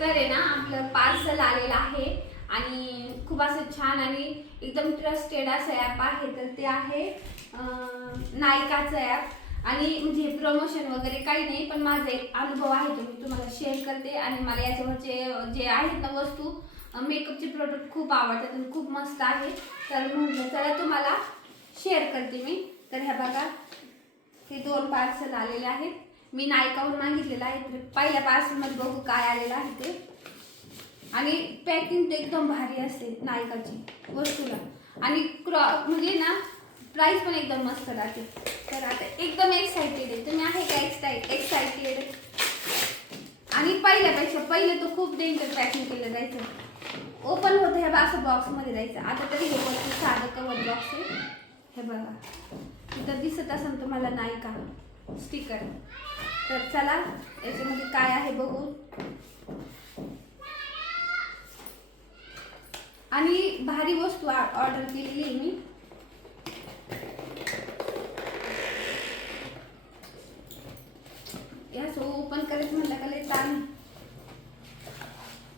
तर आहे ना आपलं पार्सल आलेलं आहे. आणि खूप असं छान आणि एकदम ट्रस्टेड असं ॲप आहे. तर ते आहे नायकाचं ॲप आणि म्हणजे प्रमोशन वगैरे काही नाही पण माझा एक अनुभव आहे तो मी तुम्हाला शेअर करते. आणि मला याच्यावरचे जे आहेत ना वस्तू मेकअपचे प्रोडक्ट खूप आवडतात आणि खूप मस्त आहे. तर म्हटलं चला तुम्हाला शेअर करते मी. तर ह्या बघा हे दोन पार्सल आलेले आहेत. मी नायकाहून मागितलेला आहे. तर पहिल्या पार्सलमध्ये बघू काय आलेलं आहे ते. आणि पॅकिंग तर एकदम भारी असते नायकाची वस्तूला. आणि क्रॉ म्हणजे ना प्राईस पण एकदम मस्त राहते. तर आता एकदम एक्सायटेड आहे. तुम्ही आहे का एक्साय एक्साइटेड आणि पहिल्यापेक्षा पहिले तर खूप डेंजर पॅकिंग केलं जायचं. ओपन होतं हे बा असं बॉक्समध्ये जायचं. आता तरी हे बघ साधं कवर बॉक्स आहे. हे बघा. इथं दिसत असेल तुम्हाला नायका. स्टिकर. तर चला याच्यामध्ये काय आहे बघू. आणि भारी वस्तू ऑर्डर केलेली आहे मी याच ओपन करायचं म्हणलं का लय ताण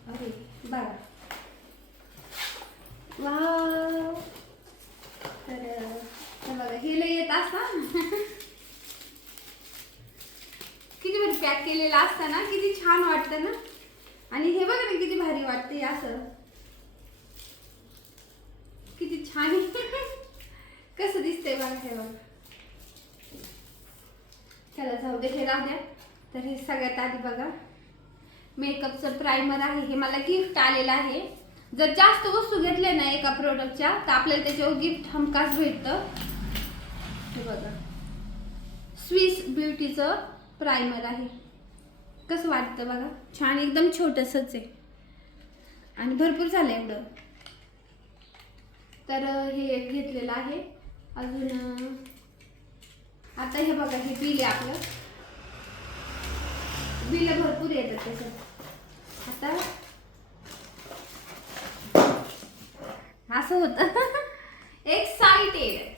अरे बघा वाव तर हे बघा हे लय येत असता किती भारी पॅक केलेला असतं ना किती छान वाटतं ना? आणि हे बघा ना किती भारी वाटते असं. किती छान कसं दिसतंय बघा हे बघा. चला जाऊ दे हे राहू द्या. तर हे सगळ्यात आधी बघा. मेकअपचं प्रायमर आहे हे मला गिफ्ट आलेलं आहे. जर जास्त वस्तू घेतल्या ना एका प्रोडक्टच्या तर आपल्याला त्याच्यावर गिफ्ट हमखास भेटतं. हे बघा. स्विस ब्युटीचं प्रायमर आहे. कसं वाटतं बघा? छान एकदम छोटंसंच आहे. आणि भरपूर झालं एवढं. तर हे एक घेतलेलं आहे. अजून आता हे बघा हे बिल आहे आपलं. बिल भरपूर येतात त्याच्यात. आता असं होतं एक्साइटेड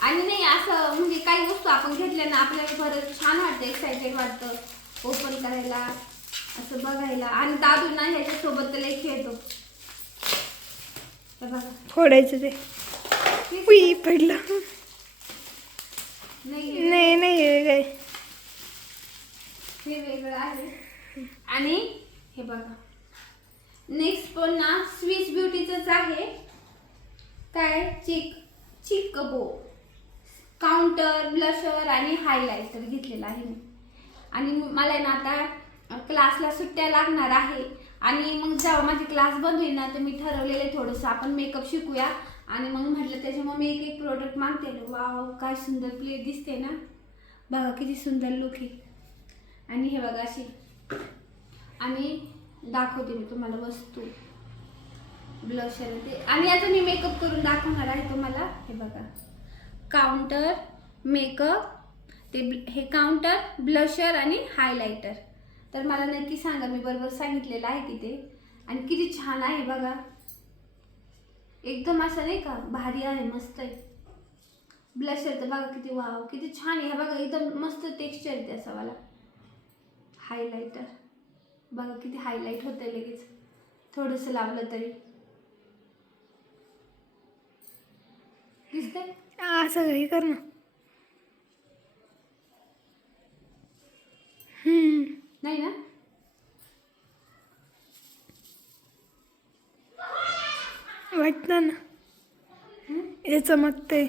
आणि नाही असं म्हणजे काही वस्तू आपण घेतल्या ना आपल्याला बरं छान वाटतं एक्साइटेड वाटतं. ओपन करायला असं बघायला. आणि दादू ना ह्याच्यासोबत तर लई खेळतो. हे बघा. फोडायचं ते. उई पडलं. नाही. नाही नाही हे काय? हे वेगळं आहे. आणि हे बघा. नेक्स्ट पण ना स्विस ब्युटीचंच आहे. काय? चिक चिक बो काउंटर ब्लशर आणि हायलायटर घेतलेला आहे मी. आणि मला आहे ना आता क्लासला सुट्ट्या लागणार आहे. आणि मग जेव्हा माझी क्लास बंद होईल ना तर मी ठरवलेलं आहे थोडंसं आपण मेकअप शिकूया. आणि मग म्हटलं त्याच्यामुळे मी एक एक प्रोडक्ट मागते. वाव काय सुंदर प्लेट दिसते ना. बघा किती सुंदर लुक आहे. आणि हे बघा अशी. आणि दाखवते मी तुम्हाला वस्तू. ब्लशर ते. आणि आता मी मेकअप करून दाखवणार आहे तुम्हाला. हे बघा. काउंटर मेकअप ते ब्ल- हे काउंटर ब्लशर आणि हायलायटर तर मला नक्की सांगा मी बरोबर सांगितलेलं आहे तिथे आणि किती छान आहे बघा. एकदम असं नाही का भारी आहे मस्त आहे. ब्लशर तर बघा किती वाव किती छान आहे. हे बघा एकदम मस्त टेक्स्चर आहे त्याचा मला हायलायटर बघा किती हायलाईट होतं लगेच. थोडंसं लावलं तरी. दिसतंय? असं हे कर ना. नाही ना? वाटतं ना. हे चमकते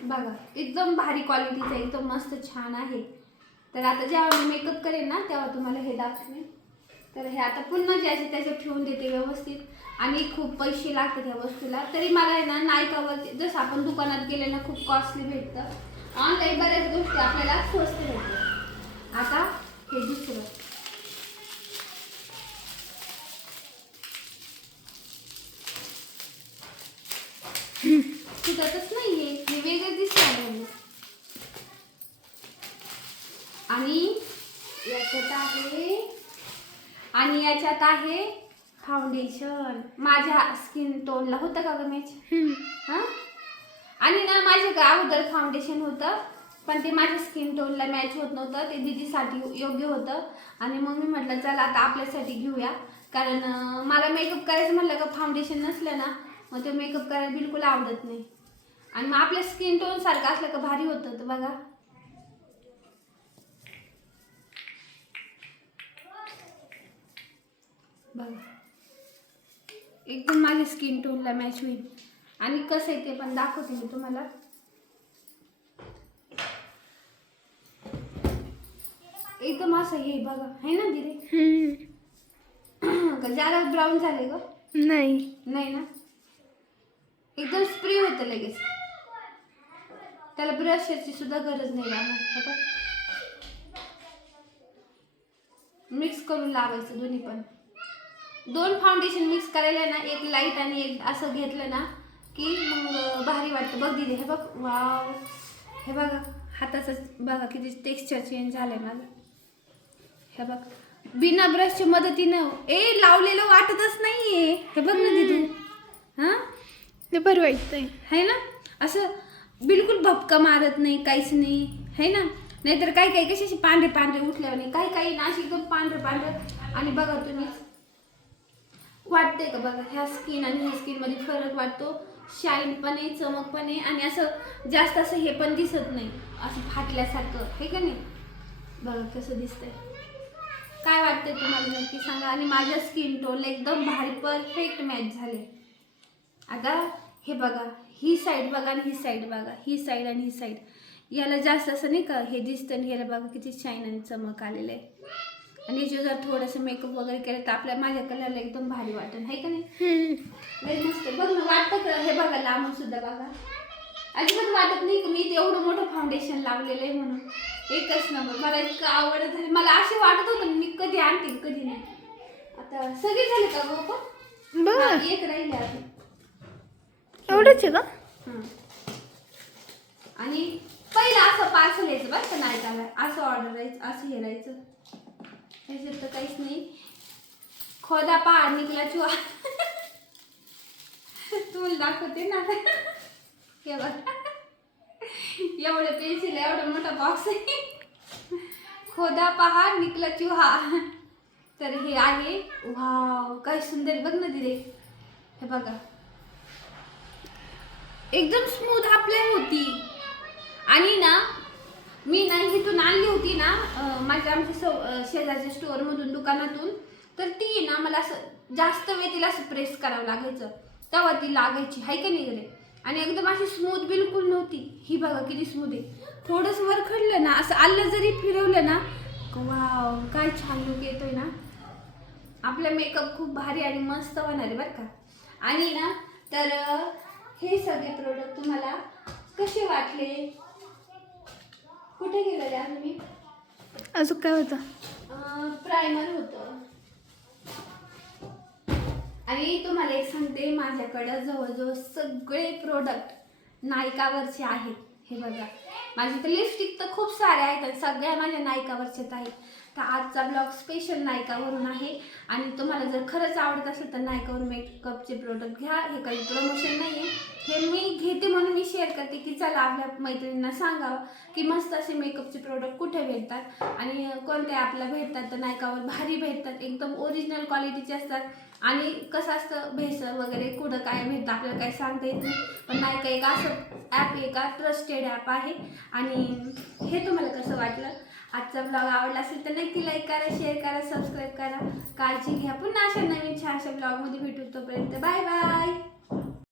बघा एकदम भारी क्वालिटीचं आहे, एकदम मस्त छान आहे. तर आता जेव्हा मी मेकअप करेन ना तेव्हा तुम्हाला हे दाखवेन. तर हे आता पुन्हा जे असे त्याच्यात ठेवून देते व्यवस्थित. आणि खूप पैसे लागतात ह्या वस्तूला. तरी मला आहे ना नायकावरती जसं आपण दुकानात गेले ना खूप कॉस्टली भेटतं. ऑनलाईन बऱ्याच गोष्टी आपल्याला स्वस्त भेटतात. आता हे दुसरं. सुटतच नाहीये. हे वेगळं दिसतं आणि याच्यात आहे आणि याच्यात आहे फाउंडेशन माझ्या स्किन टोनला होतं का ग मॅच. हां? आणि ना माझ्याकडे अगोदर फाउंडेशन होतं पण ते माझ्या स्किन टोनला मॅच होत नव्हतं ते दीदीसाठी योग्य होतं. आणि मग मी म्हटलं चला आता आपल्यासाठी घेऊया. कारण मला मेकअप करायचं म्हटलं का फाउंडेशन नसलं ना मग ते मेकअप करायला बिलकुल आवडत नाही. आणि मग आपल्या स्किन टोन सारखं असलं का भारी होतं तर बघा. बघा. एकदम माझ्या स्किन टोनला मॅच होईल. आणि कसं आहे ते पण दाखवते मी तुम्हाला. एकदम असं हे बघा. आहे ना. का जरा ब्राऊन झाले ग. नाही. नाही ना? एकदम स्प्रे होतं लगेच. त्याला ब्रशची सुद्धा गरज नाही लागणार मिक्स करून लावायचं दोन्ही पण. दोन फाउंडेशन मिक्स करायला ना एक लाइट आणि एक असं घेतलं ना की मग भारी वाटतं. बघ दिदी हे बघ वाव. हे बघा हाताचं बघा किती टेक्स्चर चेंज झालंय माझं. हे बघ बिना ब्रशच्या मदतीनं ए लावलेलं वाटतच नाहीये. हे बघ ना दिदी. हां? ते बरं वाटतंय. है ना? असं बिलकुल भपका मारत नाही काहीच नाही. है ना? नाहीतर काही काही कशी पांढरे पांढरे उठल्यावर नाही. काही काही ना अशी एकदम पांढरे पांढरे. आणि बघा तुम्ही वाटते का बघा? ह्या स्किन आणि ह्या स्किनमध्ये फरक वाटतो. शाईन पण आहे चमक पण आहे आणि असं जास्त असं हे पण दिसत नाही. असं फाटल्यासारखं. हे का नाही? बघा कसं दिसतंय. काय वाटतंय तुम्हाला नक्की सांगा. आणि माझ्या स्किन टोन एकदम भारी परफेक्ट मॅच झाले आता हे बघा. ही साईड बघा आणि ही साईड बघा. ही साईड आणि ही साईड याला जास्त असं नाही का हे दिसतं आणि याला बघा किती शाईन आणि चमक आलेलं आहे. आणि याच्यावर जर थोडंसं मेकअप वगैरे केलं तर आपल्या माझ्या कलरला एकदम भारी वाटेल आहे का नाही? मस्त. बघ ना वाटतं का? हे बघा लांबून सुद्धा बघा. अजिबात वाटत नाही की मी ते एवढं मोठं फाउंडेशन लावलेलं आहे म्हणून. एकच नंबर मला इतकं आवडत झाली मला असे वाटत होतं मी कधी आणते कधी नाही. आता सगळे झाले का गो पण बघ एक राहिले अजून. एवढंच आहे का. आणि पहिलं असं पार्सल यायचं बरं का नाही असं ऑर्डर राहायचं असं हे राहायचं. ह्याच्यात तर काहीच नाही. खोदा पहा निघला चुवा तुला दाखवते ना. हे एवढं पेन्सिल एवढा मोठा बॉक्स आहे. खोदा पहा निकला चुहा. तर हे आहे. वाव काय सुंदर बघ ना दिरे हे बघा. एकदम स्मूथ आपल्या होती. आणि ना आणली होती ना माझ्या आमच्या सौ शेजारच्या स्टोअरमधून दुकानातून तर ती आहे ना मला असं जास्त वेळ तिला असं प्रेस करावं लागायचं. तेव्हा ती लागायची हाय का नाही आणि एकदम अशी स्मूथ बिलकुल नव्हती. ही बघा किती स्मूथ आहे. थोडंसं वर खडलं ना असं आलं जरी फिरवलं ना वाव काय छान लुक येतोय ना. आपला मेकअप खूप भारी आणि मस्त होणार आहे बरं का. आणि ना तर हे सगळे प्रोडक्ट तुम्हाला कसे वाटले? कुठे गेलेले? आज मी अजून काय होतं? प्रायमर होतं. आणि तुम्हाला एक सांगते माझ्याकडं जवळजवळ सगळे प्रोडक्ट नायकावरचे आहेत. हे बघा. माझी तर लिपस्टिक तर खूप सारे आहेत आणि सगळ्या माझ्या नायकावरच्याच आहेत. तर आजचा ब्लॉग स्पेशल नायकावरून आहे. आणि तुम्हाला जर खरंच आवडत असेल तर नायकावरून मेकअपचे प्रोडक्ट घ्या. हे काही प्रमोशन नाही आहे हे मी घेते म्हणून मी शेअर करते की चला आपल्या मैत्रिणींना सांगावं की मस्त असे मेकअपचे प्रोडक्ट कुठे भेटतात. आणि कोणत्या आपल्या भेटतात तर नायकावर भारी भेटतात. एकदम ओरिजिनल क्वालिटीचे असतात. आणि कसं असतं भेसळ वगैरे कुठं काय भेटतं आपल्याला काय सांगता येत नाही. पण नायका एक असं ॲप आहे का ट्रस्टेड ॲप आहे. आणि हे तुम्हाला कसं वाटलं? आजचा ब्लॉग आवडला असेल तर नक्की लाईक करा शेअर करा सबस्क्राईब करा. काळजी घ्या. पुन्हा अशा नवीन छानशा ब्लॉगमध्ये भेटू तोपर्यंत. Bye bye